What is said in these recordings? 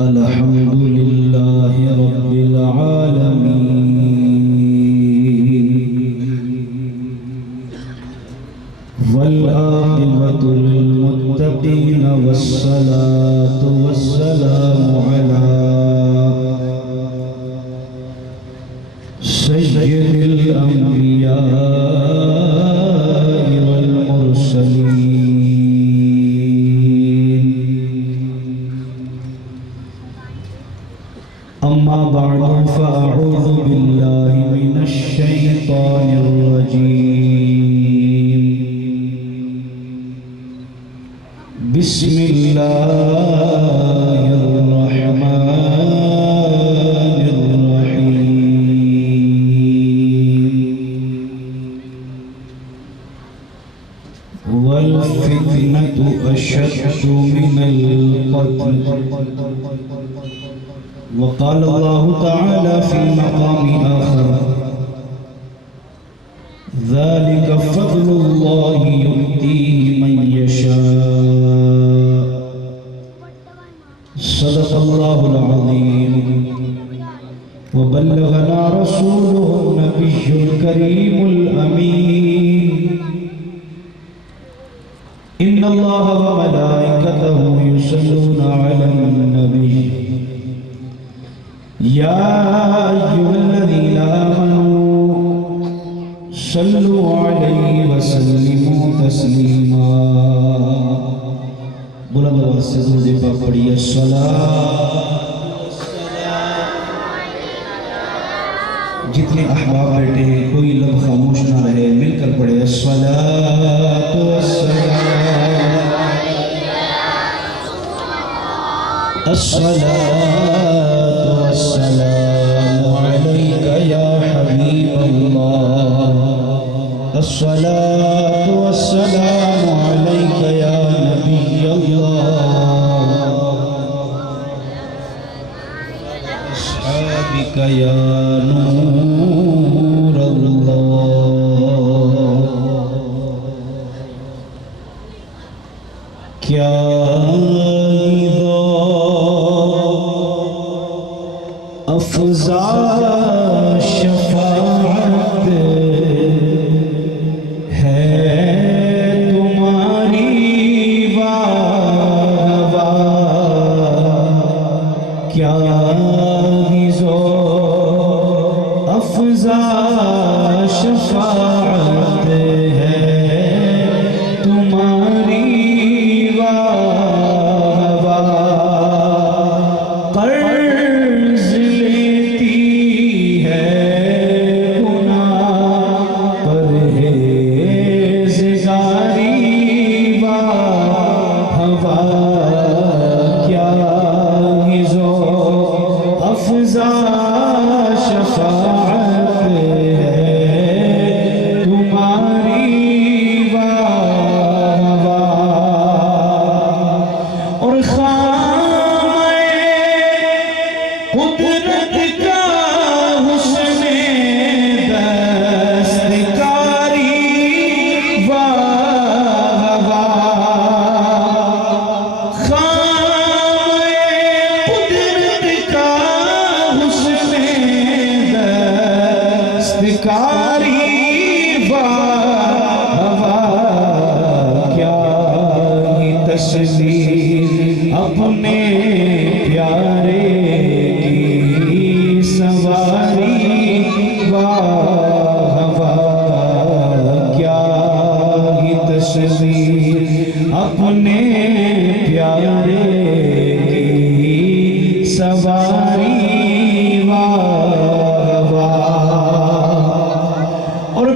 الحمد لله رب العالمين والعاقبة للمتقين والصلاة والسلام على سيد الأنبياء والمرسلين أما بعد فأعوذ بالله من الشيطان الرجيم بسم الله الرحمن الرحيم والفتنة أشد من القتل وقال الله تعالى في مقام آخر ذلك فضل الله يؤتيه من يشاء صدق الله العظيم وبلغنا رسوله النبي الكريم الأمين إن الله وملائكته يصلون على النبي يا أيها الذين آمنوا صلوا عليه وسلموا تسليما بلند آواز سے درود پاک پڑھیے جتنے احباب بیٹھے ہیں کوئی لب خاموش نہ رہے مل کر پڑھے الصلاۃ والسلام عليك يا حبيب الله الصلاة والسلام عليك يا نبي الله أصحابك يا نور الله کیا افزا شفاعت ہے تمہاری واہ کیا غزو افزا شفاعت ہے تمہاری اپنے پیارے کی سواری واہ واہ کیا ہی تصویر اپنے پیارے کی سواری واہ واہ اور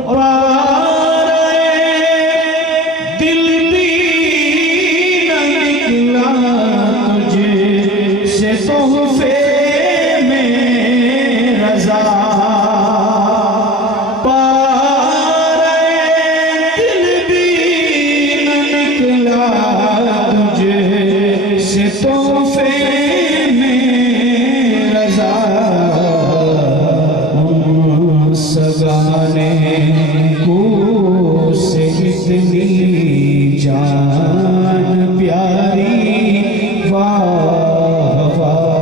جان پیاری واہ واہ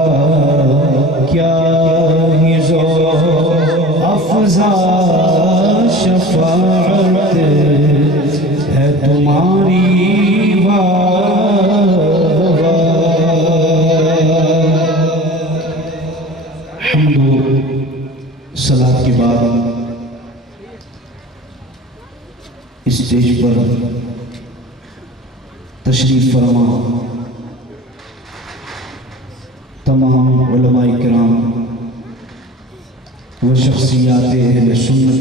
تمام علماء کرام و شخصیات اہل سنت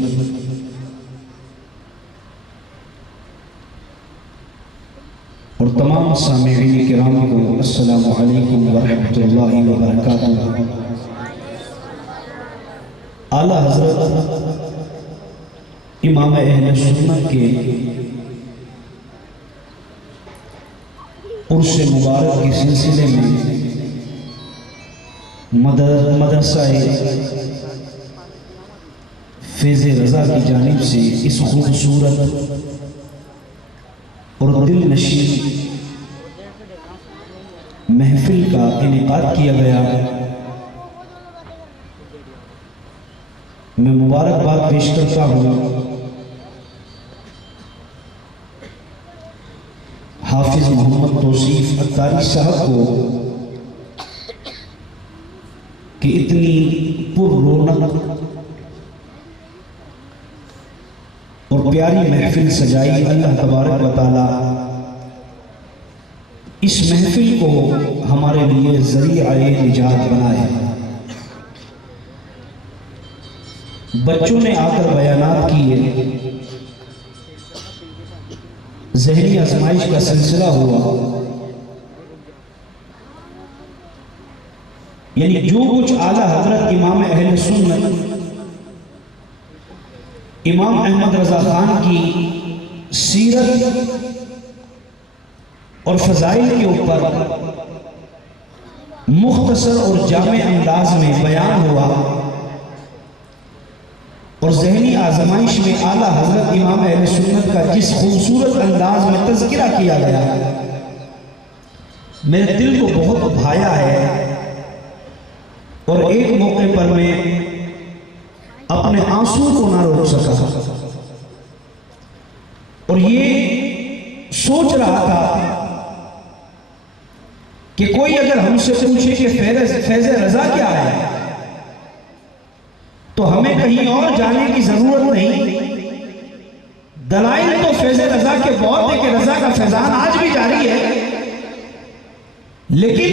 اور تمام سامعین کرام کو السلام علیکم ورحمۃ اللہ وبرکاتہ۔ اعلیٰ حضرت امام اہل سنت کے عرس مبارک کے سلسلے میں مدرسہ فیض رضا کی جانب سے اس خوبصورت اور دل نشین محفل کا انعقاد کیا گیا۔ میں مبارکباد پیش کرتا ہوں حافظ محمد توصیف اتاری صاحب کو کہ اتنی پر رونق اور پیاری محفل سجائی۔ اللہ تبارک و تعالی اس محفل کو ہمارے لیے ذریعہ نجات بنائے۔ بچوں نے آ کر بیانات کیے، ذہنی آزمائش کا سلسلہ ہوا، یعنی جو کچھ اعلیٰ حضرت امام اہل سنت امام احمد رضا خان کی سیرت اور فضائل کے اوپر مختصر اور جامع انداز میں بیان ہوا، اور ذہنی آزمائش میں اعلیٰ حضرت امام اہل سنت کا جس خوبصورت انداز میں تذکرہ کیا گیا میرے دل کو بہت بھایا ہے، اور ایک موقع پر میں اپنے آنسو کو نہ روک سکا، اور یہ سوچ رہا تھا کہ کوئی اگر ہم سے پوچھے کہ فیض رضا کیا ہے تو ہمیں کہیں اور جانے کی ضرورت نہیں۔ دلائل تو فیض رضا کے بہت ہے کہ رضا کا فیضان آج بھی جاری ہے، لیکن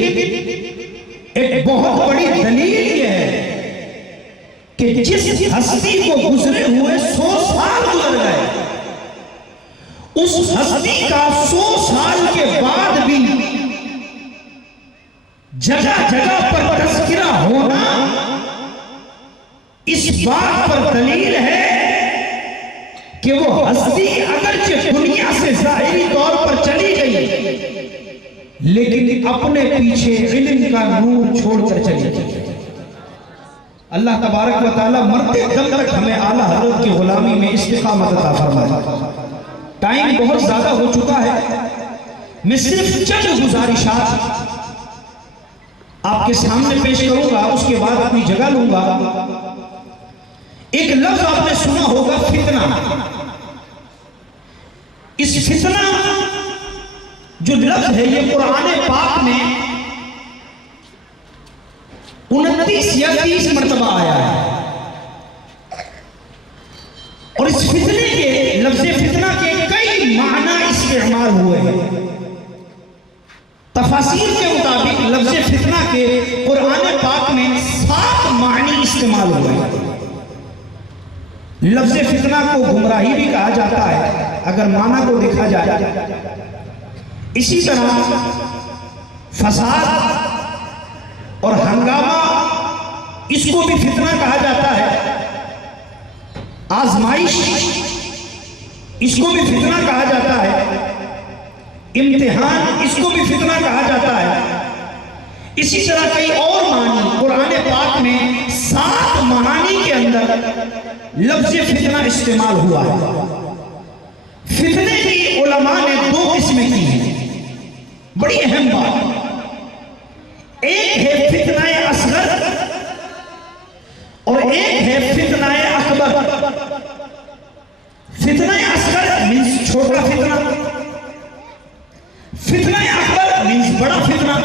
ایک بہت بڑی دلیل یہ ہے کہ جس ہستی کو گزرے ہوئے 100 سال گزر گئے، اس ہستی کا 100 سال کے بعد بھی جگہ جگہ پر تذکرہ ہونا اس بات پر دلیل ہے کہ وہ ہستی اگرچہ دنیا سے ظاہری طور پر چلی گئی لیکن اپنے پیچھے علم کا نور چھوڑ کر چلی گئی۔ اللہ تبارک و تعالی مرتے دم تک ہمیں اعلیٰ حضرت کی غلامی میں استقامت عطا فرمائے۔ ٹائم بہت زیادہ ہو چکا ہے، میں صرف چند گزارشات آپ کے سامنے پیش کروں گا، اس کے بعد اپنی جگہ لوں گا۔ ایک لفظ آپ نے سنا ہوگا، فتنہ۔ اس فتنہ جو لفظ ہے یہ قرآن پاک میں 29 یا 30 مرتبہ آیا ہے، اور اس فتنے کے لفظ فتنہ کے کئی معنی استعمال ہوئے ہیں۔ تفاسیر کے مطابق لفظ فتنہ کے قرآن پاک میں 7 معنی استعمال ہوئے ہیں۔ لفظ فتنہ کو گمراہی بھی کہا جاتا ہے اگر معنی کو دیکھا جائے، اسی طرح فساد اور ہنگامہ اس کو بھی فتنہ کہا جاتا ہے، آزمائش اس کو بھی فتنہ کہا جاتا ہے، امتحان اس کو بھی فتنہ کہا جاتا ہے۔ اسی طرح کئی اور معنی قرآن پاک میں 7 معانی کے اندر لفظ فتنہ استعمال ہوا ہے۔ فتنے کی علماء نے 2 قسمیں کی ہیں، بڑی اہم بات۔ ایک ہے فتنہ اصغر اور ایک ہے فتنہ اکبر۔ فتنہ اصغر مینز چھوٹا فتنہ، فتنہ اکبر مینز بڑا فتنہ۔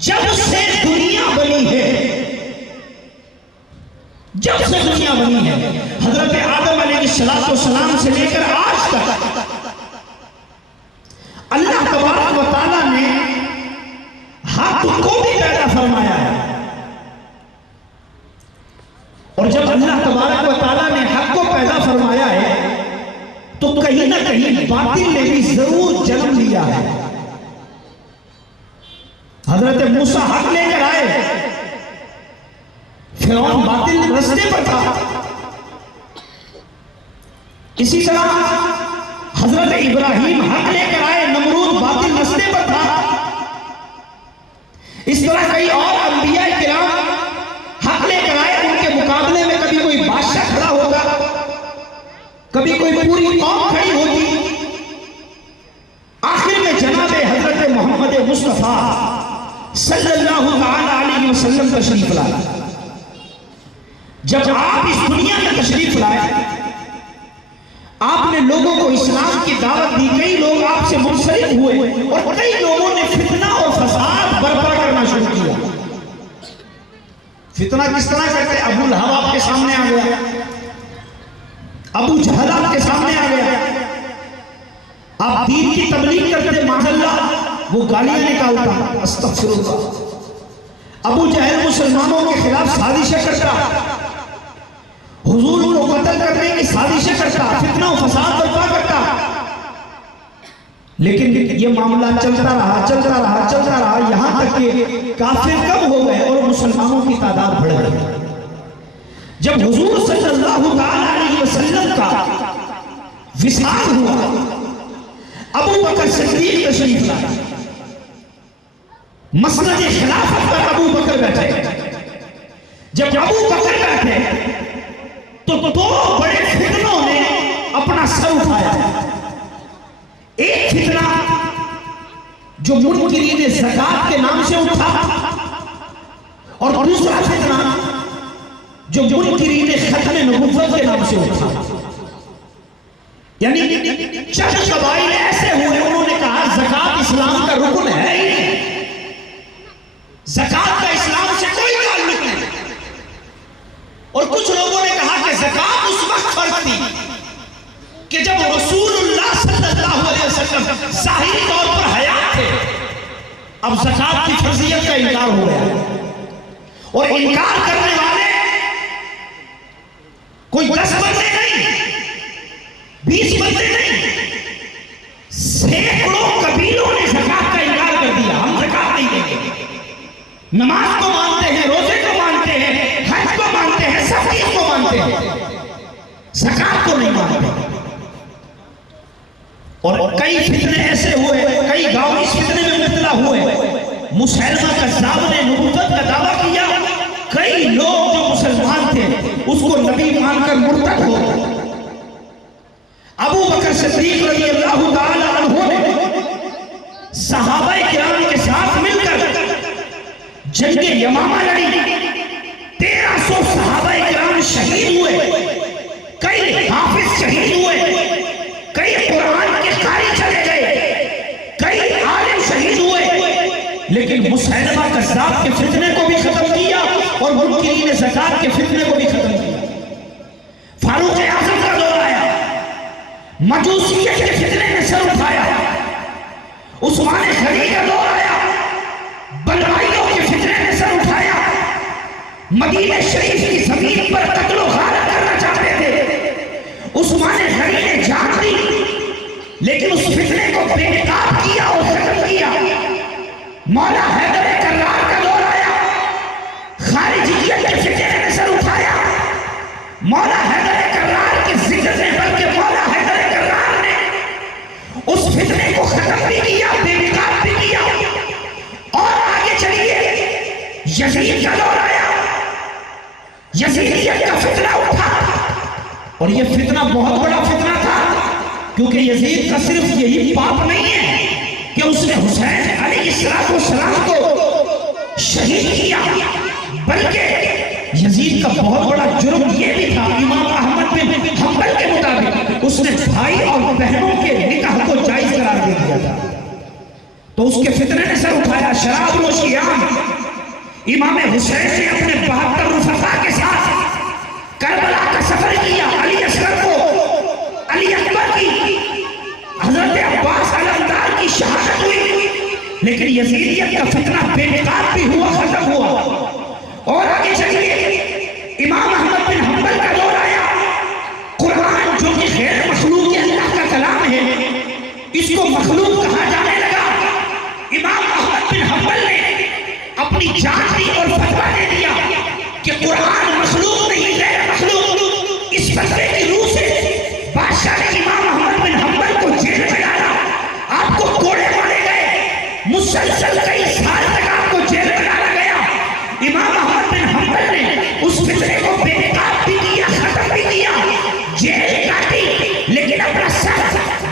جب سے دنیا بنی ہے، جب سے دنیا بنی ہے، حضرت آدم علیہ السلام سے لے کر آج تک اللہ تبارک و تعالیٰ نے ہاتھ کہیں نہ کہیں باطل نے بھی ضرور جنم لیا ہے۔ حضرت موسیٰ حق لے کر آئے، فرعون باطل رستے پر تھا۔ اسی طرح حضرت ابراہیم حق لے کر آئے، نمرود باطل رستے پر تھا۔ اس طرح کئی اور انبیاء کرام حق لے کر آئے، ان کے مقابلے میں کبھی کوئی بادشاہ کھڑا ہوگا، کبھی کوئی پوری قوم کھڑی ہوگی، آخر میں جناب حضرت محمد مصطفیٰ صلی اللہ علیہ وسلم تشریف لائے۔ جب آپ اس دنیا میں تشریف لائے، آپ نے لوگوں کو اسلام کی دعوت دی، کئی لوگ آپ سے منسلک ہوئے اور کئی لوگوں نے فتنہ اور فساد برپا کرنا شروع کیا۔ فتنہ کس طرح کرتے؟ ابو لہب آپ کے سامنے آ گیا، ابو جہل آپ کے سامنے آ گیا، آپ دین کی تبلیغ کرتے، معاذ اللہ وہ گالیاں نکالتا، استغفر اللہ۔ ابو جہل مسلمانوں کے خلاف سازشیں کرتا، حضور کو قتل کرنے کی سازشیں کرتا، فتنہ و فساد برپا کرتا۔ لیکن یہ معاملہ چلتا رہا، یہاں تک کہ کافر کم ہو گئے اور مسلمانوں کی تعداد بڑھ گئی۔ جب حضور صلی اللہ علیہ وسلم کا وصال ہوا، ابو بکر صدیق تشریف لائے، مسند خلافت پر ابو بکر بیٹھے۔ جب ابو بکر بیٹھے تو دو بڑے فتنوں نے اپنا سر اٹھایا۔ ایک فتنہ جو منکرین زکوٰۃ کے نام سے اٹھا، اور دوسرا فتنہ جو منکرین ختم نبوت کے نام سے اٹھا۔ یعنی چند قبائل ایسے ہوئے، انہوں نے کہا زکوٰۃ اسلام کا رکن ہے ہی نہیں، زکوٰۃ کا اسلام سے کوئی تعلق نہیں۔ اور کچھ لوگوں نے کہا کہ زکوٰۃ اس وقت فرض تھی کہ جب رسول اللہ صلی اللہ علیہ وسلم ظاہری طور پر حیات تھے، اب زکوٰۃ کی فرضیت کا انکار ہو گیا، اور انکار کرنے والے کوئی 10 بندے نہیں، 20 بندے نہیں، سینکڑوں قبیلوں نے زکوٰۃ کا انکار کر دیا۔ ہم زکوٰۃ نہیں دیں گے، نماز کو مانتے ہیں، روزے کو مانتے ہیں، حج کو مانتے ہیں، سب چیز کو مانتے ہیں، زکوٰۃ کو نہیں مانتے۔ اور کئی فتنے ایسے ہوئے، کئی گاؤں اس فتنے میں مبتلا ہوئے۔ مسیلمہ کذاب نے نبوت کا دعویٰ کیا، کئی لوگ جو مسلمان تھے اس کو نبی مان کر مرتد ہو گئے۔ ابو بکر صدیق رضی اللہ تعالی عنہ نے صحابہ کرام کے ساتھ مل کر جنگ یمامہ لڑی، 1300 صحابہ کرام شہید ہوئے، کئی حافظ شہید ہوئے، کئی قرآن کے قاری چلے گئے، کئی عالم شہید ہوئے، لیکن مسیلمہ کذاب کے فتنے کو بھی ختم کیا اور منکرین زکوٰۃ کے فتنے کو بھی ختم کیا۔ فاروق اعظم کا دور آیا، مجوسیت کے فتنے نے سر اٹھایا۔ عثمان غنی کا دور آیا، بلوائیوں کے فتنے نے سر اٹھایا۔ مدینہ شریف کی زمین پر قتل و غارت کرنا چاہتے تھے، عثمان غنی نے جان دی، لیکن اس فتنے کو بے نقاب کیا اور ختم کیا۔ مولا حیدر کرار کا دور آیا، خارجیت کے فتنے نے سر اٹھایا۔ مولا حیدر کرار کے ذکر نے بلکہ مولا حیدر کرار نے اس فتنے کو ختم بھی کیا، بے نقاب بھی کیا۔ اور آگے چلیے، یزید کا دور آیا، یزیدیت کا فتنہ اٹھا، اور یہ فتنہ بہت بڑا فتنہ تھا، کیونکہ یزید کا صرف یہی پاپ نہیں ہے کہ اس نے حسین علیہ السلام کو شہید کیا، بلکہ یزید کا بہت بڑا جرم یہ بھی تھا، امام احمد بن حنبل کے مطابق اس نے بھائی اور بہنوں کے نکاح کو جائز قرار دے دیا تھا، تو اس کے فتنے نے سر اٹھایا۔ شراب نوشی عام، امام حسین نے اپنے 72 رفقا کے ساتھ کربلا کا سفر کیا، علی اصغر کو، علی اکبر کی، حضرت عباس علمدار کی شہادت ہوئی، لیکن یزیدیت کا فتنہ بے نقاب بھی ہوا، ختم ہوا۔ اور آگے چلیے، امام احمد بن حنبل کا دور آیا، قرآن جو کہ غیر مخلوق اللہ کا کلام اس کو مخلوق کہا جانے لگا۔ امام احمد بن حنبل نے اپنی جان دی اور فتویٰ دے دیا کہ قرآن مخلوق نہیں غیر مخلوق۔ اس فتوے کی روح سے بادشاہ نے امام احمد بن حنبل کو جیل میں ڈالا، آپ کو کوڑے مارے گئے، مسلسل کئی سال تک آپ کو جیل میں ڈالا گیا۔ امام احمد بن حنبل نے اس فتوے کو بے نقاب بھی کیا، ختم بھی کیا، جیل کاٹی، لیکن اپنا سر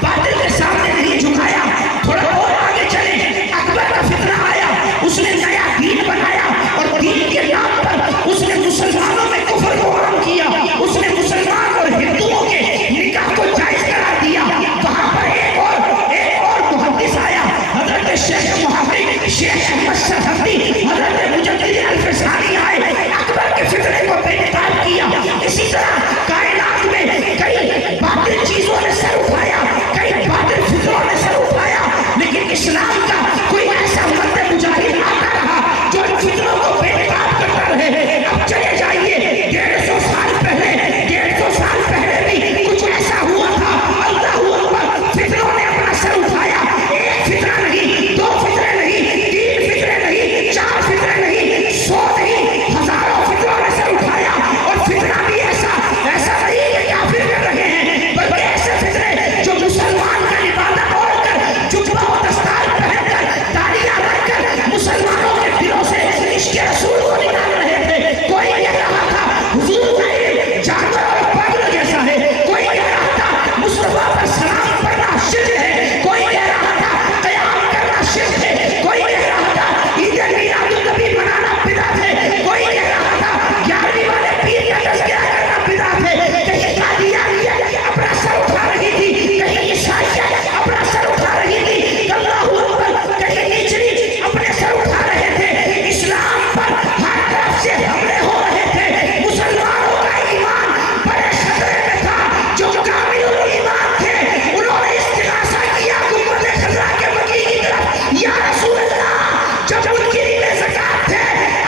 باطل کے سامنے نہیں جھکایا۔ تھوڑا اور آگے چلے، اکبر کا فتنہ آیا، اس نے نیا دین بنایا اور دین کے نام پر اس نے مسلمانوں میں کفر کو عام کیا، اس نے مسلمان اور ہندوؤں کے نکاح کو جائز قرار دیا۔ وہاں پر ایک اور محدث آیا، حضرت شیخ محقق شیخ احمد سرحدی، حضرت مجدد الفسانی آئے، اکبر کے فتنے کو بے نقاب کیا۔ اسی طرح کائنات میں کئی باطل چیزوں نے سر اٹھایا، کئی باطل فکروں نے سر اٹھایا، لیکن اسلام کا کوئی ایسا مرد مجاہد آتا رہا جو ان فکروں کو بے نقاب کرتا رہے۔ اب چلے جائیے 150 سال پہلے، 150 سال پہلے بھی کچھ ایسا ہوا تھا۔ اللہ اکبر، فکروں نے اپنا سر اٹھایا، ایک فکرہ نہیں، 2 فکرے نہیں، 3 فکرے نہیں، 4 فکرے نہیں، 100 نہیں، ہزاروں فکروں نے سر اٹھایا۔ اور فکرہ بھی ایسا نہیں کہ کافر کر رہے ہیں، بلکہ ایسے فکرے جو مسلمان کا لبادہ اوڑھ کر، جبہ و دستار پہن کر، داڑیاں رکھ کر مسلمانوں کے دلوں سے عشق رسول کو نکال رہے تھے۔ کوئی کہہ رہا تھا حضور کا علم جانور اور پاگل جیسا ہے، کوئی کہہ رہا تھا مصطفیٰ پر سلام پڑھنا شرک ہے، کوئی کہہ رہا تھا قیام کرنا شرک ہے، کوئی کہہ رہا تھا عید میلاد النبی منانا بدعت ہے، کوئی کہہ رہا تھا 11ویں والے پیر کا تذکرہ کرنا بدعت ہے۔ کہیں قادیانیت اپنا سر اٹھا رہی تھی، کہیں عیسائیت اپنا سر اٹھا رہی تھی، اللہ اکبر، کہیں نیچری اپنے سر اٹھا رہے تھے۔ اسلام پر ہر طرف سے حملے ہو رہے تھے، مسلمانوں کا ایمان بڑے خطرے میں تھا۔ جو کامل ایمان تھے انہوں نے استغاثہ کیا گنبد خضرا کے مکی کی طرف، یا رسول اللہ، جب منکرین زکات تھے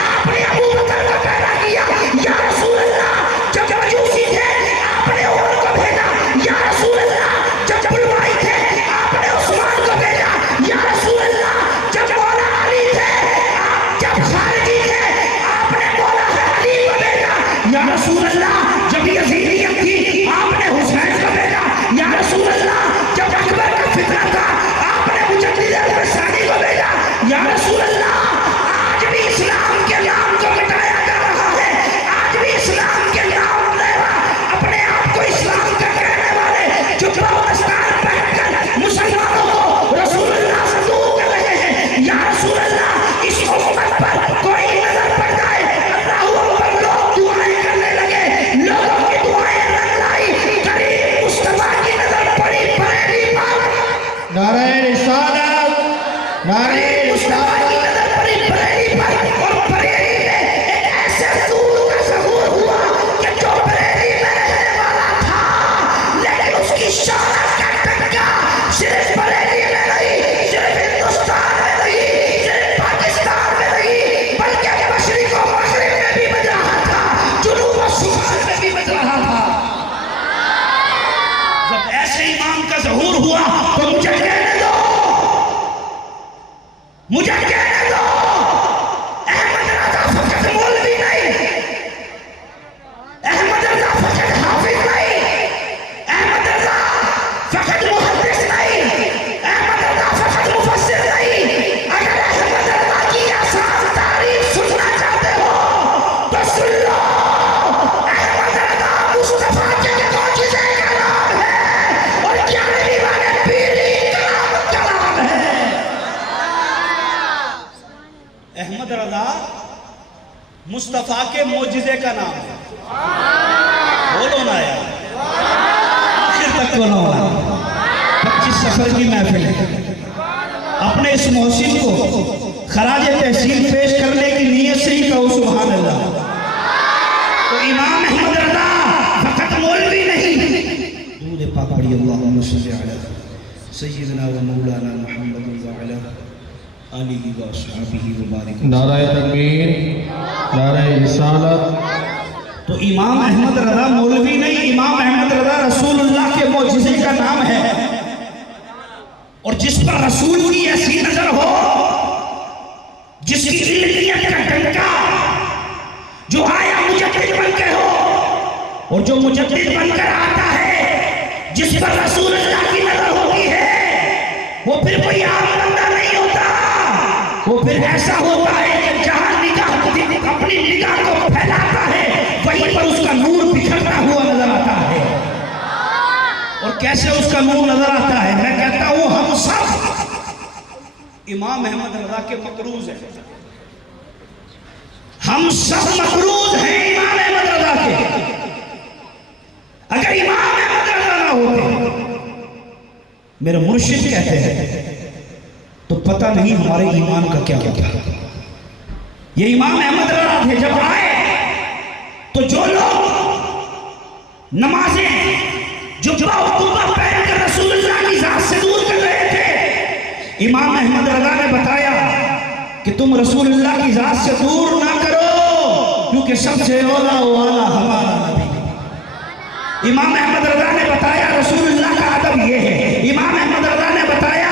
آپ نے ابو بکر کو پیدا کیا، یا رسول اللہ، جب مجوسی تھے آپ نے عمر کو بھیجا، یا رسول اللہ، جب بلوائی تھے آپ نے عثمان کو بھیجا، یا رسول اللہ، جب مولا علی تھے، جب خارجی تھے آپ نے مولا علی کو بھیجا، یا رسول اللہ، جب یزیدیت تھی آپ نے حسین کو بھیجا، یا رسول اللہ، جب اکبر کا فتنہ تھا آپ نے مجدد الفسانی کو بھیجا، یا رسول اللہ۔ آج بھی اسلام کے نام کو مٹایا جا رہا ہے، آج بھی اسلام کے نام لیوا اپنے آپ کو اسلام کا کہنے والے جبہ و دستار پہن کر مسلمانوں کو رسول اللہ سے دور کر رہے ہیں۔ یا رسول اللہ، اس امت پر کوئی نظر پڑ جائے، اللہ اکبر، لوگ دعائیں کرنے لگے، لوگوں کی دعائیں رنگ لائی، کریم مصطفیٰ کی نظر پڑی بریلی پر، نعرہ رسالت، نعرہ مصطفیٰ کی نظر پڑی بریلی پر، اور بریلی میں ایک ایسے رسول کا ظہور ہوا کہ جو بریلی میں رہنے والا تھا، لیکن اس کی شہرت کا ٹکا صرف بریلی میں نہیں، صرف ہندوستان میں نہیں، صرف پاکستان میں نہیں، بلکہ مشرق و مغرب میں بھی بج رہا تھا، جنوب و شمال میں بھی بج رہا تھا۔ جب ایسے امام کا ظہور ہوا تو مجھے کہنے دو، مجھے کہنے دو، احمد رضا فقط مولوی نہیں، احمد رضا فقط حافظ نہیں، احمد رضا فقط محدث نہیں، احمد رضا فقط مفسر نہیں۔ اگر احمد رضا کی آسان تعریف سننا چاہتے ہو تو سن لو، احمد رضا مصطفیٰ کے معجزے کا نام ہے اور 11ویں والے پیری کرامت کا نام ہے۔ احمد رضا مصطفیٰ کے معجزے کا نام ہے۔ بولو نا یار، آخر تک بولو نا۔ 25 سفر کی محفل ہے، اپنے اس محسن کو خراج تحسین پیش کرنے کی نیت سے ہی کہو سبحان اللہ۔ تو امام احمد رضا فقط مولوی نہیں، درود پاک پڑھی، اللہم صلی علی سیدنا و مولانا محمد وعلی آلہ و اصحابہ وبارک۔ نعرہ تکبیر، نعرہ رسالت۔ تو امام احمد رضا مولوی نہیں، امام احمد رضا رسول اللہ کے معجزے کا نام ہے۔ اور جس پر رسول کی ایسی نظر ہو، جس کی علمیت کا ڈنکا، جو آیا مجدد بن کے ہو، اور جو مجدد بن کر آتا ہے جس پر رسول اللہ کی نظر ہوتی ہے، وہ پھر کوئی عام بندہ نہیں ہوتا، وہ پھر ایسا ہوتا ہے کہ جہاں نگاہ اپنی نگاہ کو پھیلاتا ہے وہیں پر اس کا نور بکھرتا ہوا نظر آتا ہے۔ اور کیسے اس کا نور نظر آتا ہے؟ میں کہتا ہوں ہم سب امام احمد رضا کے مقروض ہیں، ہم سب مقروض ہیں امام احمد رضا کے۔ اگر امام احمد رضا نہ ہوتے، میرے مرشد کہتے ہیں، تو پتہ نہیں ہمارے ایمان کا کیا ہوتا۔ یہ امام احمد رضا تھے، جب آئے تو جو لوگ نمازیں جو قبہ پہن کر رسول اللہ کی ذات سے دور کر رہے تھے، امام احمد رضا نے بتایا کہ تم رسول اللہ کی ذات سے دور نہ کرو، کیونکہ سب سے اولا والا ہمارا نبی۔ امام احمد رضا نے بتایا رسول اللہ کا ادب یہ ہے، امام احمد رضا نے بتایا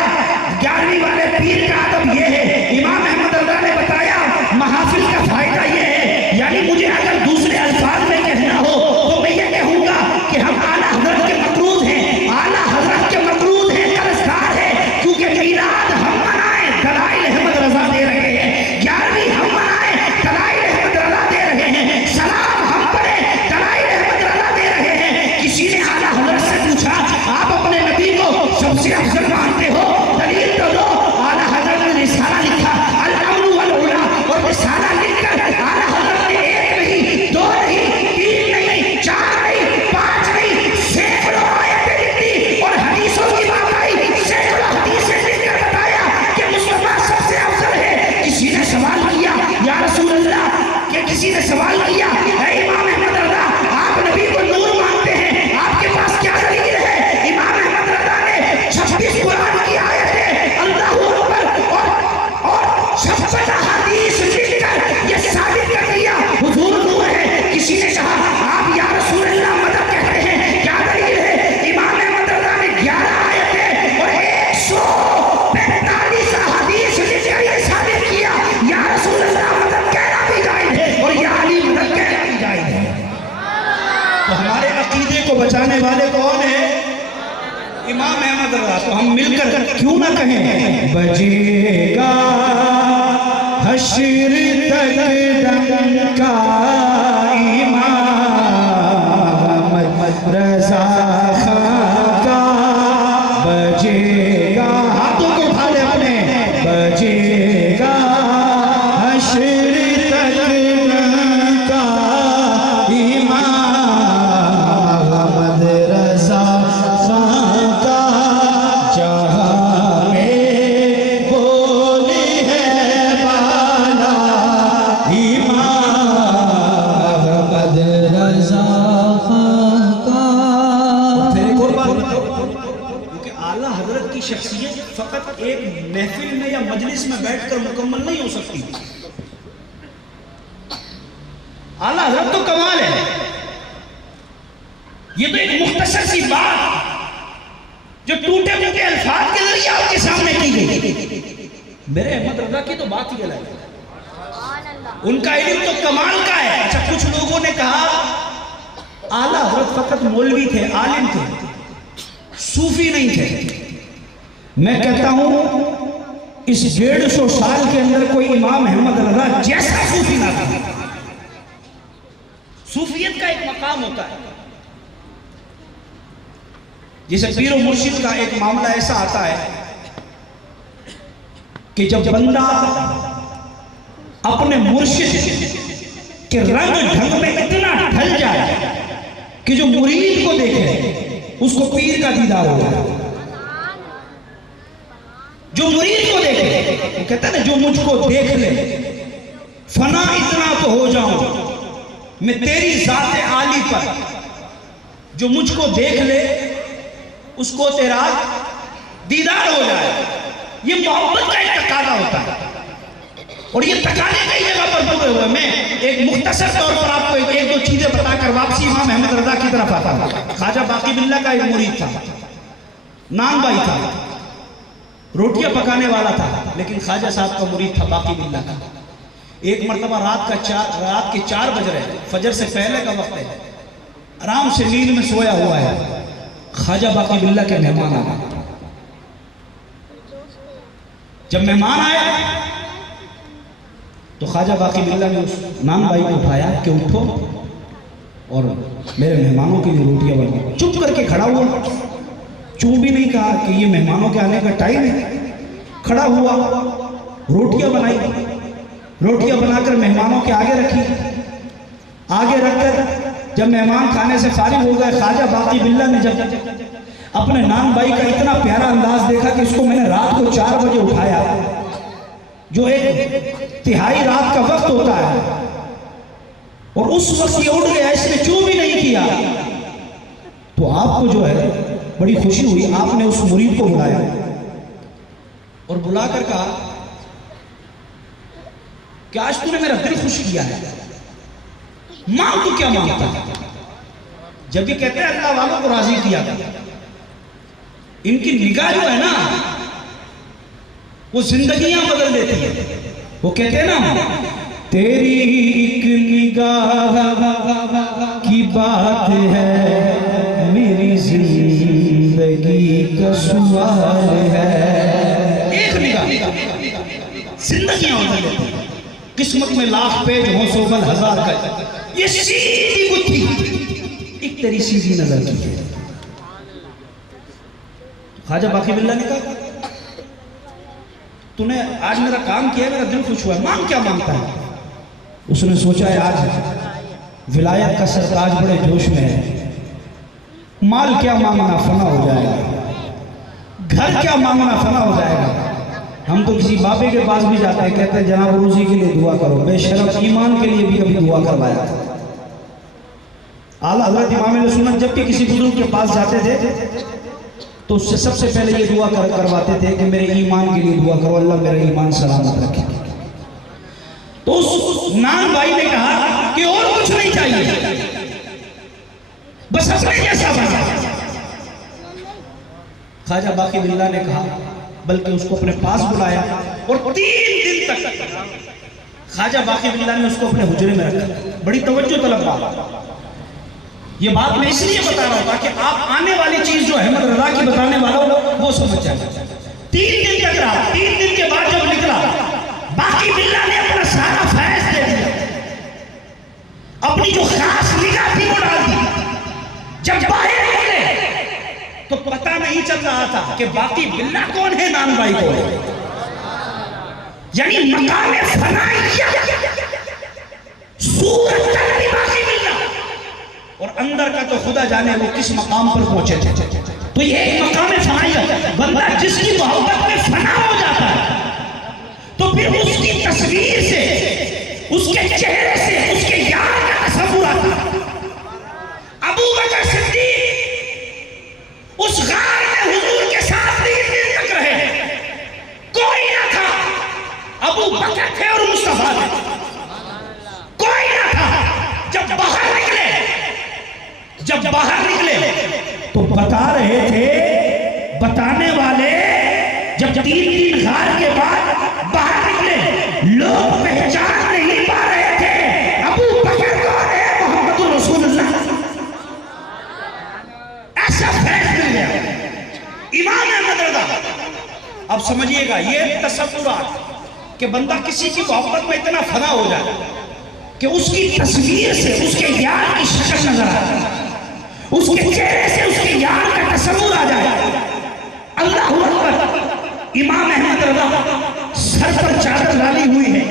11ویں والے پیر کا ادب یہ ہے، امام احمد رضا نے بتایا محافل کا فائدہ یہ ہے۔ یعنی مجھے اگر دوسرے الفاظ میں کہنا ہو تو میں یہ کہوں گا کہ ہم اعلیٰ حضرت کے مقروض ہیں، اعلیٰ حضرت کے مقروض ہیں، قرضدار ہیں، کیونکہ میلاد ہم منائیں دلائل احمد رضا دے رہے ہیں، 11ویں ہم منائیں دلائل احمد رضا دے رہے ہیں، سلام ہم پڑھیں دلائل احمد رضا دے رہے ہیں۔ کسی نے اعلیٰ حضرت سے پوچھا آپ اپنے نبی کو سب سے افضل مانتے ہو، دلیل تو دو۔ اعلیٰ حضرت نے رسالہ لکھا الامن والعلا، اور رسالہ لکھ کر اعلیٰ حضرت نے ایک نہیں، دو نہیں، تین نہیں، چار نہیں، پانچ نہیں، سینکڑوں آیتیں لکھی، اور حدیثوں کی بات آئی، سینکڑوں حدیثیں لکھ کر بتایا کہ مصطفیٰ سب سے افضل ہے۔ کسی نے سوال کیا یا رسول اللہ، کہ کسی نے سوال کیا اے امام احمد رضا آپ نبی کو نور مانتے ہیں، آپ کے پاس کیا دلیل ہے؟ امام احمد رضا نے 26 قرآن کی آیتیں، اللہ اکبر، اور 56 حدیث لکھ کر یہ ثابت کر دیا حضور نور ہے۔ کسی نے کہا آپ یا رسول اللہ مدد کہتے ہیں، کیا دلیل ہے؟ امام احمد رضا نے 11 آیتیں اور 145 حدیث لکھ کر یہ ثابت کیا یا رسول اللہ مدد کہنا بھی جائز ہے اور یا علی مدد کہنا بھی جائز ہے۔ تو ہمارے عقیدے کو بچانے والے کون ہیں؟ امام احمد رضا۔ تو ہم مل کر کیوں نہ کہیں بجے گا حشر تک ڈنکا امام احمد رضا کا، بجے گا، ہاتھوں کو اٹھا لے اپنے، بجے گا حشر تک ڈنکا امام احمد رضا کا، جہاں میں بولی ہے بالا امام احمد رضا کا۔ پھر ایک اور بات بتاؤ، کیونکہ اعلیٰ حضرت کی شخصیت فقط ایک محفل میں یا مجلس میں بیٹھ کر مکمل نہیں ہو سکتی۔ اعلیٰ حضرت تو کمال ہے، یہ تو ایک مختصر سی بات جو ٹوٹے ٹوٹے الفاظ کے ذریعے آپ کے سامنے کی گئی۔ میرے احمد رضا کی تو بات ہی الگ ہے، ان کا علم تو کمال کا ہے۔ اچھا کچھ لوگوں نے کہا اعلیٰ حضرت فقط مولوی تھے، عالم تھے، صوفی نہیں تھے۔ میں کہتا ہوں اس 150 سال کے اندر کوئی امام احمد رضا جیسا صوفی نہ تھا۔ صوفیت کا ایک مقام ہوتا ہے، جیسے پیر و مرشد کا ایک معاملہ ایسا آتا ہے کہ جب بندہ اپنے مرشد کے رنگ ڈھنگ میں اتنا ڈھل جائے کہ جو مرید کو دیکھے اس کو پیر کا دیدار ہو جائے، جو مرید کو دیکھے، وہ کہتا ہے نا جو مجھ کو دیکھ لے فنا اتنا تو ہو جاؤں میں تیری ذات عالی پر، جو مجھ کو دیکھ لے اس کو تیرا دیدار ہو جائے۔ یہ محبت کا ایک تقاضا ہوتا ہے، اور یہ تقاضے کئی جگہ پر پورے ہوئے۔ میں ایک مختصر طور پر آپ کو ایک دو چیزیں بتا کر واپسی امام احمد رضا کی طرف آتا ہوں۔ خواجہ باقی باللہ کا ایک مرید تھا، نام بھائی تھا، روٹیاں پکانے والا تھا، لیکن خواجہ صاحب کا مرید تھا باقی باللہ کا۔ ایک مرتبہ رات کے 4 بج رہے، فجر سے پہلے کا وقت ہے، آرام سے نیند میں سویا ہوا ہے، خواجہ باقی باللہ کے مہمان آ گئے۔ جب مہمان آیا تو خواجہ باقی باللہ نے اس نان بھائی کو اٹھایا کہ اٹھو اور میرے مہمانوں کے لیے روٹیاں بنا۔ چپ کر کے کھڑا ہوا، چوں بھی نہیں کہا کہ یہ مہمانوں کے آنے کا ٹائم ہے، کھڑا ہوا، روٹیاں بنائی، روٹیاں بنا کر مہمانوں کے آگے رکھی، آگے رکھ کر جب مہمان کھانے سے فارغ ہو گئے، خواجہ باقی باللہ نے جب اپنے نان بھائی کا اتنا پیارا انداز دیکھا کہ اس کو میں نے رات کو 4 بجے اٹھایا، جو ایک تہائی رات کا وقت ہوتا ہے، اور اس وقت یہ اٹھ گیا، اس نے چوں بھی نہیں کیا، تو آپ کو جو ہے بڑی خوشی ہوئی۔ آپ نے اس مرید کو بلایا اور بلا کر کہا کہ آج تو نے میرا دل خوش کیا ہے، مانگ تو کیا مانگتا ہے؟ جب بھی کہتے ہیں اللہ والوں کو راضی کیا تھا، ان کی نگاہ جو ہے نا وہ زندگیاں بدل دیتی ہے۔ وہ کہتے ہیں نا تیری ایک نگاہ کی بات ہے، میری زندگی کا سوال ہے۔ ایک نگاہ زندگیاں بدل دیتی ہے۔ قسمت میں لاکھ پیج ہوں سوبل ہزار کا، یہ سیدھی گتھی ایک تیری سیدھی نظر کی ہے۔ خواجہ باقی باللہ نے کہا تو نے آج میرا کام کیا ہے، میرا دل خوش ہوا ہے، مانگ کیا مانگتا ہے؟ اس نے سوچا ہے آج ولایت کا سرتاج بڑے جوش میں ہے، مال کیا مانگنا فنا ہو جائے گا، گھر کیا مانگنا فنا ہو جائے گا۔ ہم تو کسی بابے کے پاس بھی جاتے ہیں، کہتے ہیں جناب روزی کے لیے دعا کرو، بے شرم ایمان کے لیے بھی کبھی دعا کروایا تھا۔ اعلیٰ حضرت امام علیہ سنت جب بھی کسی بزرگ کے پاس جاتے تھے تو اس سے سب سے پہلے یہ دعا کرواتے تھے کہ میرے ایمان کے لیے دعا کرو، اللہ میرا ایمان سلامت رکھے۔ تو اس نان بھائی نے کہا کہ اور کچھ نہیں چاہیے، بس اپنے جیسا بنا۔ خواجہ باقی باللہ نے کہا، بلکہ اس کو اپنے پاس بلایا اور 3 دن تک خواجہ باقی باللہ نے اس کو اپنے حجرے میں رکھا۔ بڑی توجہ طلب بات، یہ بات میں اس لیے بتا رہا ہوں تاکہ آپ آنے والی چیز جو احمد رضا کی بتانے والا ہو وہ سمجھ جائے۔ 3 دن تک رہا، 3 دن کے بعد جب نکلا، باقی باللہ نے اپنا سارا فیض دے دیا، اپنی جو خاص نگاہ تھی وہ ڈال دی۔ جب باہر نکلے تو پتہ نہیں چل رہا تھا کہ باقی باللہ کون ہے، نان بھائی کون ہے، یعنی مقام فنائیہ صورت تک بھی باقی باللہ، اور اندر کا تو خدا جانے وہ کس مقام پر پہنچے تھے۔ تو یہ ایک مقام فنائیہ، بندہ جس کی محبت میں فنا ہو جاتا ہے تو پھر اس کی تصویر سے، اس کے چہرے سے، اس کے یار کا تصور آتا ہے۔ ابو بکر صدیق اس غار میں حضور کے ساتھ 3 دن تک رہے، کوئی نہ تھا، ابو بکر تھے اور مصطفیٰ تھے، کوئی نہ تھا۔ جب باہر نکلے تو بتا رہے تھے، بتانے والے جب 3 دن غار کے بعد باہر نکلے، لوگ پہچان نہیں پا رہے تھے ابو بکر کون ہے، محمد رسول اللہ۔ ایسا فیض مل گیا امام احمد رضا۔ اب سمجھئے گا یہ تصورات کہ بندہ کسی کی محبت میں اتنا فنا ہو جائے کہ اس کی تصویر سے اس کے یار کی شکل نظر آئے، اس کے چہرے سے اس کے یار کا تصور آ جائے۔ اللہ اکبر۔ امام احمد رضا سر پر چادر ڈالی ہوئی ہے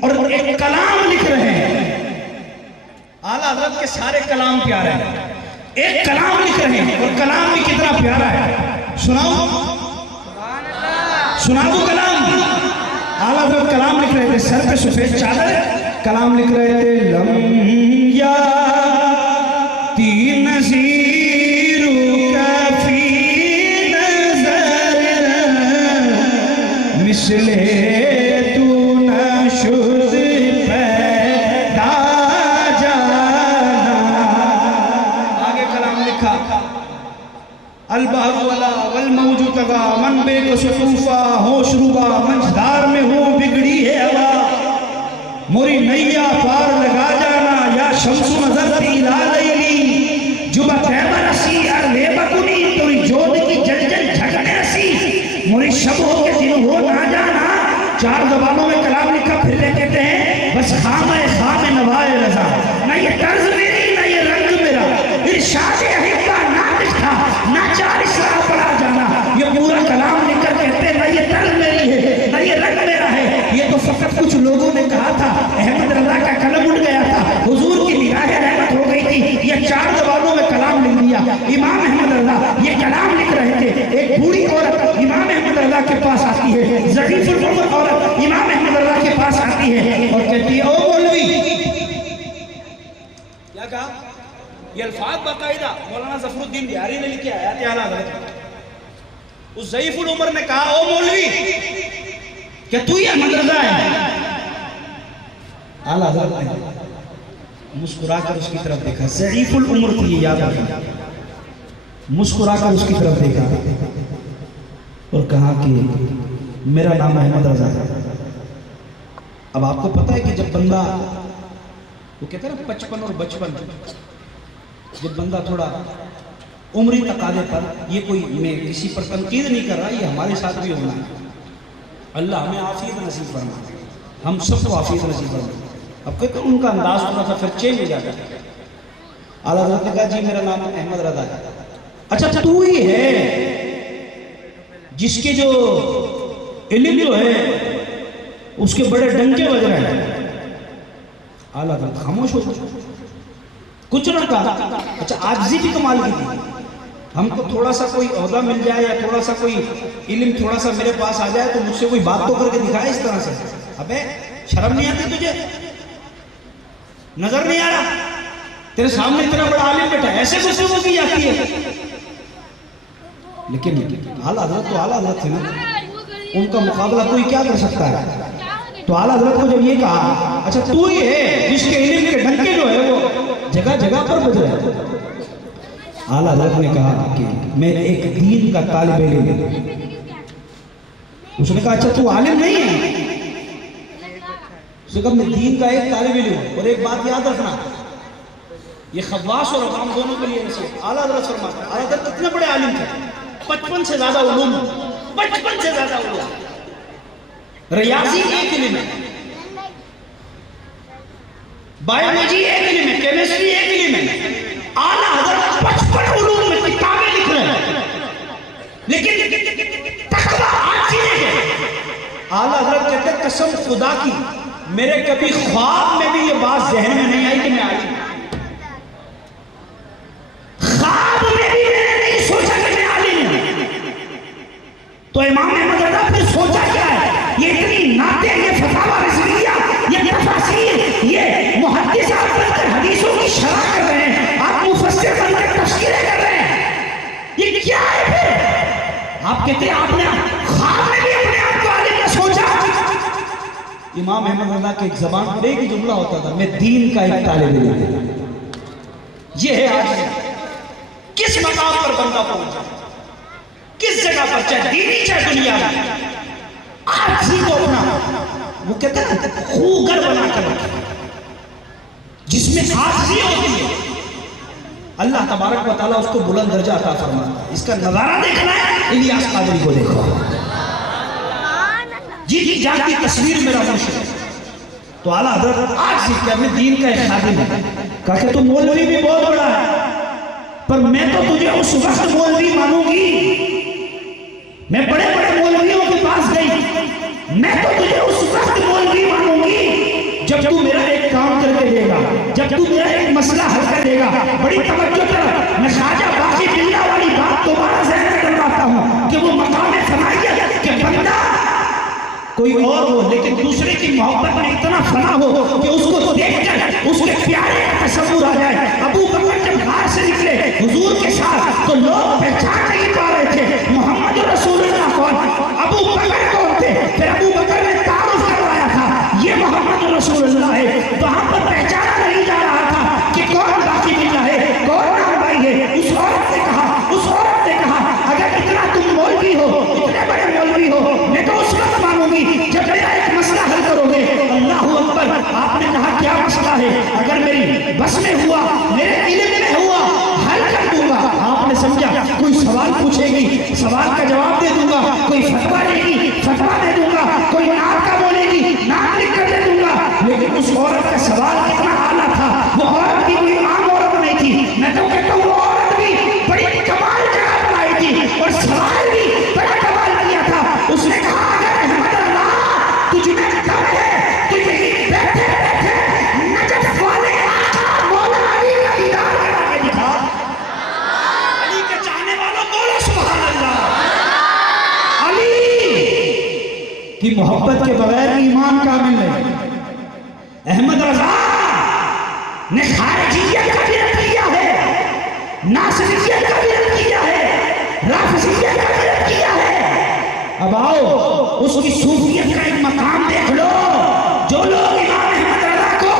اور ایک کلام لکھ رہے ہیں۔ اعلیٰ حضرت کے سارے کلام پیارے ہیں، ایک کلام لکھ رہے ہیں اور کلام بھی کتنا پیارا ہے، سناؤ کلام۔ اعلیٰ حضرت کلام لکھ رہے تھے، سر پہ سفید چادر، کلام لکھ رہے تھے، لم یاتی نظیرک فی نظر مثل تو نشد پیدا جانا۔ آگے کلام لکھا، البحر ولا والموج تغا من بے کو سطوفہ موری نیا پار لگا جانا یا شمس نظر تیلا لیلی جبا تیمہ رسی ارلے بکنی توری جود کی جل جل جھگنے رسی موری شب ہو کے دن ہو نہ جانا چار زبانوں میں کلام لکھا پھر لے کہتے ہیں بس خام نوائے رضا نہ یہ طرز میری نہ یہ رنگ میرا ارشاد احبہ نہ لکھا نہ چار اسرا پڑا جانا یہ پورا کلام لکھ کر کہتے ہیں نہ یہ طرز میری ہے نہ یہ رنگ میرا ہے یہ تو فقط کچھ لوگوں نے کہا تھا احمد رضا کا قلم اٹھ گیا تھا حضور کی نگاہ رحمت ہو گئی تھی یہ چار زبانوں میں کلام لکھ دیا امام احمد رضا یہ کلام لکھ رہے تھے ایک بوڑھی عورت امام احمد رضا کے پاس آتی ہے ضعیف العمر عورت امام احمد رضا کے پاس آتی ہے اور کہتی ہے او مولوی کیا کہا یہ الفاظ باقاعدہ مولانا ظفر الدین بہاری نے لکھے آیات اعلیٰ حضرت اس ضعیف العمر نے کہا او مولوی کہ تو یہ احمد رضا ہے اعلیٰ حضرت نے مسکرا کر اس کی طرف دیکھا ضعیف العمر تھی یہ یاد رکھا مسکرا کر اس کی طرف دیکھا اور کہا کہ میرا نام احمد رضا ہے اب آپ کو پتا ہے کہ جب بندہ وہ کہتا ہے نا 55 اور بچپن جب بندہ تھوڑا عمری تقاضے پر یہ کوئی میں کسی پر تنقید نہیں کر رہا یہ ہمارے ساتھ بھی ہونا ہے اللہ ہمیں عافیت نصیب فرمائے ہم سب کو عافیت نصیب فرمائے اب کہتے ہیں ان کا انداز تھوڑا سا پھر چینج ہو جاتا ہے اعلیٰ حضرت نے کہا جی میرا نام احمد رضا ہے اچھا تو ہی ہے جس کے جو علم جو ہے اس کے بڑے ڈنکے بج رہے ہیں اعلیٰ حضرت خاموش ہو کچھ نہ کہا اچھا عاجزی بھی کمال کی تھی ہم کو تھوڑا سا کوئی عہدہ مل جائے یا تھوڑا سا کوئی علم تھوڑا سا میرے پاس آ جائے تو مجھ سے کوئی بات تو کر کے دکھائے اس طرح سے ابے شرم نہیں آتی تجھے نظر نہیں آ رہا تیرے سامنے اتنا بڑا عالم بیٹھا ایسے گفتگو کی جاتی ہے لیکن اعلیٰ حضرت تو اعلیٰ حضرت تھے نا ان کا مقابلہ کوئی کیا کر سکتا ہے تو اعلیٰ حضرت کو جب یہ کہا اچھا تو ہی ہے جس کے علم کے ڈنکے جو ہے وہ جگہ جگہ پر بج رہے ہیں اعلیٰ حضرت نے کہا کہ میں ایک دین کا طالب علم اس نے کہا اچھا تو عالم نہیں ہے اس نے کہا میں دین کا ایک طالب علم ہوں اور ایک بات یاد رکھنا یہ خواص اور عوام دونوں کے لیے نصیحت اعلیٰ حضرت فرماتے ہیں اعلیٰ حضرت اتنے بڑے عالم تھے 55 سے زیادہ علوم 55 سے زیادہ علوم ریاضی ایک علم ہے بایولوجی ایک علم ہے کیمسٹری ایک علم ہے اعلیٰ حضرت 55 علوم میں کتابیں لکھ رہے ہیں لیکن تقویٰ آج ہی نہیں ہے اعلیٰ حضرت کہتے ہیں قسم خدا کی میرے کبھی خواب میں بھی یہ بات ذہن میں نہیں آئی کہ میں عالم خواب میں بھی میں نے نہیں سوچا کہ میں عالم ہوں تو امام احمد رضا پھر سوچا کیا ہے یہ اتنی نعتیں یہ فتاوی رضویہ یہ تفاسیر یہ محدث آپ بن کر حدیثوں کی شرح کر رہے ہیں آپ مفسر بن کر تفسیریں کر رہے ہیں یہ کیا ہے پھر آپ کہتے ہیں آپ نے خواب میں بھی اپنے آپ کو عالم نہ سوچا امام احمد رضا کے ایک زبان پر ایک ہی جملہ ہوتا تھا میں دین کا ایک طالب علم ہوں یہ ہے آج کس مقام پر بندہ پہنچا کس جگہ پر چاہے دینی چاہے دنیا میں آج ہی کو اپنا وہ کہتے ہیں خوگر بنا کر رکھے جس میں آجزی ہوتی ہے اللہ تبارک و تعالیٰ اس کو بلند درجہ عطا فرماتا ہے اس کا نظارہ دیکھنا ہے الیاس قادری کو دیکھو جی جاتی تصویر میرا مرشد ہے تو اعلیٰ حضرت آج ہی کہ میں دین کا ایک خادم ہے کہا کہ تو مولوی بھی بہت بڑا ہے پر میں تو تجھے اس وقت مولوی مانوں گی میں بڑے بڑے مولویوں کے پاس گئی میں تو تجھے اس وقت مولوی مانوں گی جب تو میرا ایک کام کر کے دے گا جب تو میرا ایک مسئلہ حل کر دے گا بڑی توجہ کر میں خواجہ باقی بلّہ والی بات دوبارہ ذہن میں کرواتا ہوں کہ وہ مقام فنائیت کہ بندہ کوئی اور ہو لیکن دوسرے کی محبت میں اتنا فنا ہو کہ اس کو دیکھ کر اس کے پیارے کا تصور آ جائے ابو بکر جب غار سے نکلے حضور کے ساتھ تو لوگ پہچان نہیں پا رہے تھے محمد رسول اللہ کون ابو بکر کون تھے پھر ابو بکر نے تعارف کروایا تھا یہ محمد رسول اللہ ہے وہاں پر پہچانا نہیں جا رہا تھا کہ کون باقی بلّہ ہے کون نام بھائی ہے اس عورت نے کہا اگر اتنا تم مولوی ہو اتنے بڑے مولوی ہو میں تو اس وقت مانوں گی جب میرا ایک مسئلہ حل کرو گے اللہ اکبر آپ بس میں ہوا، میرے علم میں ہوا، حل کر دوں گا۔ آپ نے سمجھا کوئی سوال پوچھے گی، سوال کا جواب دے دوں گا، کوئی فتویٰ دے گی، فتویٰ دے دوں گا، کوئی نعت کا بولے گی، نعت لکھ کر دے دوں گا۔ لیکن اس عورت کا سوال کتنا اعلیٰ تھا، وہ عورت بھی کوئی عام عورت نہیں تھی، میں تو کہتا ہوں وہ عورت بھی بڑی کمال جگہ پر آئی تھی اور سوال بھی بڑا کمال کیا تھا۔ اس نے کہا اگر احمد اللہ تجھ میں دم ہے تو یہی بیٹھے بیٹھے نجف والے آقا مولا علی کا دیدار کرا کے دکھا۔ علی کے چاہنے والوں بولو سبحان اللہ۔ علی کی محبت کے بغیر ایمان کامل نہیں۔ احمد رضا نے خارجیت کا بھی رد کیا ہے، ناصریت کا بھی رد کیا ہے، رافضیت کا بھی رد کیا ہے۔ اب آؤ اس کی صوفیت کا ایک مقام دیکھ لو۔ جو لوگ امام احمد رضا کو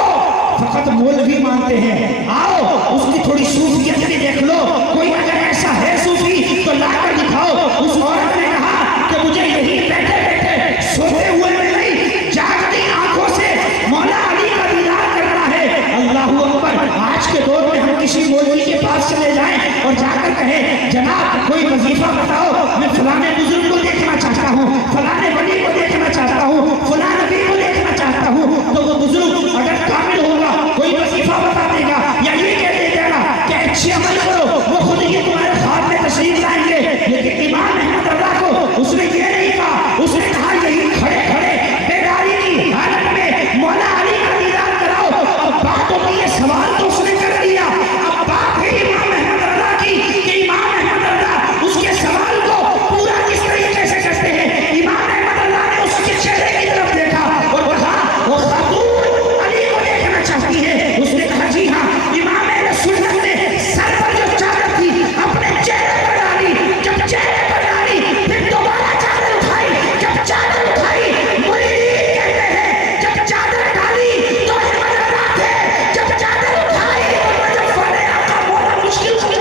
فقط مولوی مانتے ہیں، آؤ اس کی تھوڑی صوفیت بھی دیکھ لو۔ کوئی اگر ایسا ہے صوفی تو لا کر دکھاؤ۔ اس عورت نے کہا کہ مجھے یہی بیٹھے بیٹھے سوتے ہوئے میں نہیں، جاگتی آنکھوں سے مولا علی کا دیدار کرنا ہے۔ اللہ اکبر۔ آج کے دور میں ہم کسی مولوی کے پاس چلے جائیں اور جا کر کہیں جناب کوئی وظیفہ بتاؤ، میں فلانے بزرگ کو دیکھنا چاہتا ہوں، فلانے ولی کو دیکھنا چاہتا ہوں، فلاں نبی کو دیکھنا چاہتا ہوں، تو وہ بزرگ اگر کامل ہوگا کوئی وظیفہ بتا دے گا یا یہ کہہ دے گا کہ اچھے عمل کرو، وہ خود ہی تمہارے خواب میں تشریف لائیں گے۔ لیکن امام احمد رضا کو اس نے یہ نہیں کہا، اس نے کہا یہی کھڑے کھڑے بیداری کی حالت میں مولا علی کا دیدار کراؤ۔ اب بات ہوتی ہے، سوال تو اس نے کر دیا، اب بات ہے امام احمد رضا کی کہ امام احمد رضا اس کے سوال کو پورا کس طریقے سے کرتے ہیں۔ امام احمد رضا نے اس کے چہرے کی طرف دیکھا اور کہا وہ خاتون علی کو دیکھنا چاہتی ہے۔ اس نے کہا جی ہاں۔ امام اہل سنت نے سر پر جو چادر تھی اپنے چہرے پر ڈالی، جب چہرے پر ڈالی پھر دوبارہ چادر اٹھائی، جب چادر اٹھائی مریدین کہتے ہیں جب چادر ڈالی تو احمد رضا تھے، جب چادر اٹھائی تو نجف والے آقا مولا مشکل کھلا۔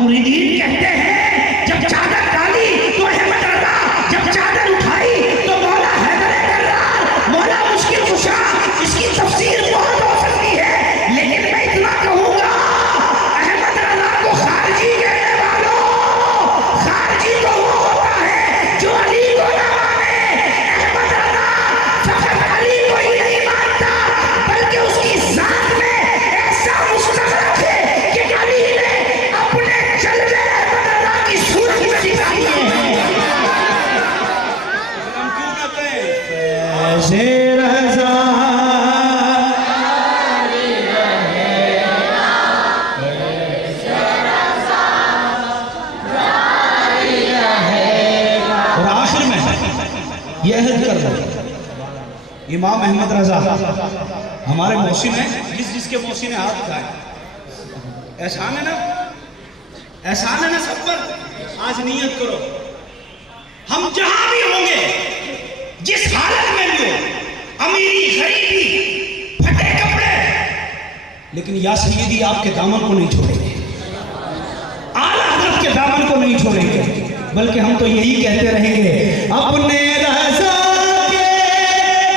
مریدین کہتے ہیں جب چادر ڈالی تو احمد رضا، جب چادر اٹھائی تو مولا حیدر کرار، مولا مشکل کشا۔ اس کی تفسیر بہت ہو سکتی ہے، لیکن میں اتنا کہوں گا احمد رضا کو خارجی کہنے والوں، خارجی تو وہ ہوتا ہے جو علی کو نہ مانے۔ احمد رضا فقط علی کو ہی نہیں مانتا بلکہ اس کی ذات میں ایسا مستغرق ہے کہ علی نے اپنے جلوے احمد رضا کی صورت میں دکھائی ہے۔ فیض رضا اور آخر میں یہ عہد کر لو، امام احمد رضا ہمارے محسن ہیں، جس کے محسن ہاتھ اٹھائے، احسان ہے نا، احسان ہے نا سب پر۔ آج نیت کرو ہم جہاں بھی ہوں گے، جس حالت میں بھی ہو، امیری غریبی پھٹے کپڑے، لیکن یا سیدی آپ کے دامن کو نہیں چھوڑیں گے، اعلیٰ حضرت کے دامن کو نہیں چھوڑیں گے، بلکہ ہم تو یہی کہتے رہیں گے اپنے رضا کے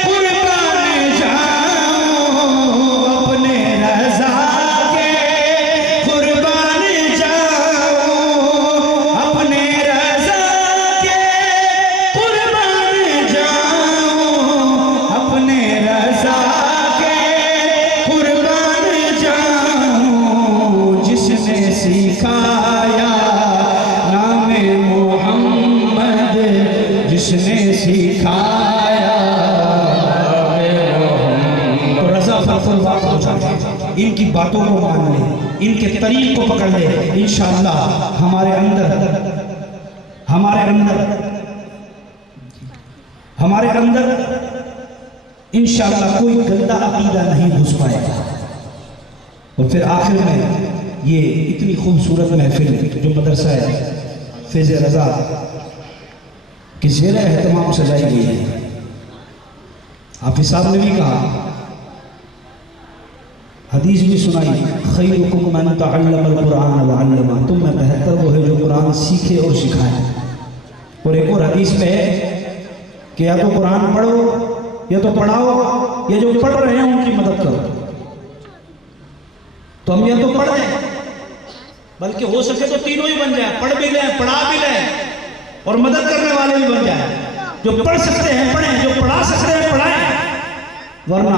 قربان جاؤں، اپنے رضا کے قربان جاؤں، اپنے رضا کے قربان جاؤں، اپنے رضا کے قربان جاؤں، جس نے سکھایا نام محمد، جس نے سکھایا تو رضا فخر بات ہو جاتے ہیں۔ ان کی باتوں کو مان لیں، ان کے طریق کو پکڑ لیں، انشاءاللہ ہمارے اندر انشاءاللہ کوئی گندا عقیدہ نہیں گھس پائے گا۔ اور پھر آخر میں یہ اتنی خوبصورت محفل جو مدرسہ فیض رضا کی زیر اہتمام سجائی گئی ہے. حافظ صاحب نے بھی کہا، حدیث بھی سنائی، خیرکم من تعلم القرآن وعلمہ، تم میں بہتر وہ ہے جو قرآن سیکھے اور سکھائے. اور ایک اور حدیث میں ہے کہ یا تو قرآن پڑھو یا تو پڑھاؤ، یا جو پڑھ رہے ہیں ان کی مدد کرو. تو ہم یا تو پڑھیں، بلکہ ہو سکے تو تینوں ہی بن جائیں، پڑھ بھی لیں، پڑھا بھی لیں اور مدد کرنے والے بھی بن جائیں. جو پڑھ سکتے ہیں پڑھیں، جو پڑھا سکتے ہیں پڑھائیں. ورنہ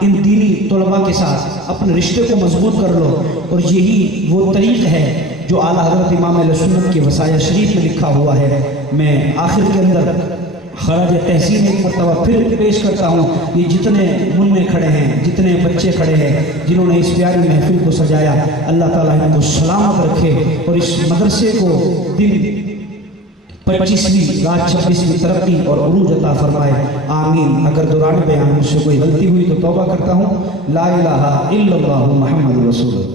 ان دینی طلباء کے ساتھ اپنے رشتے کو مضبوط کر لو. اور یہی وہ طریق ہے جو اعلیٰ حضرت امام اہل سنت کے وصایا شریف میں لکھا ہوا ہے. میں آخر کے اندر خراج تحسین ایک مرتبہ پھر پیش کرتا ہوں. یہ جتنے منع کھڑے ہیں، جتنے بچے کھڑے ہیں، جنہوں نے اس پیاری محفل کو سجایا، اللہ تعالیٰ ان کو سلامت رکھے اور اس مدرسے کو دن 25ویں رات 26ویں ترقی اور عروج عطا فرمائے. آمین. اگر دوران بیان مجھ سے کوئی غلطی ہوئی تو توبہ کرتا ہوں. لا الہ الا اللہ محمد رسول اللہ.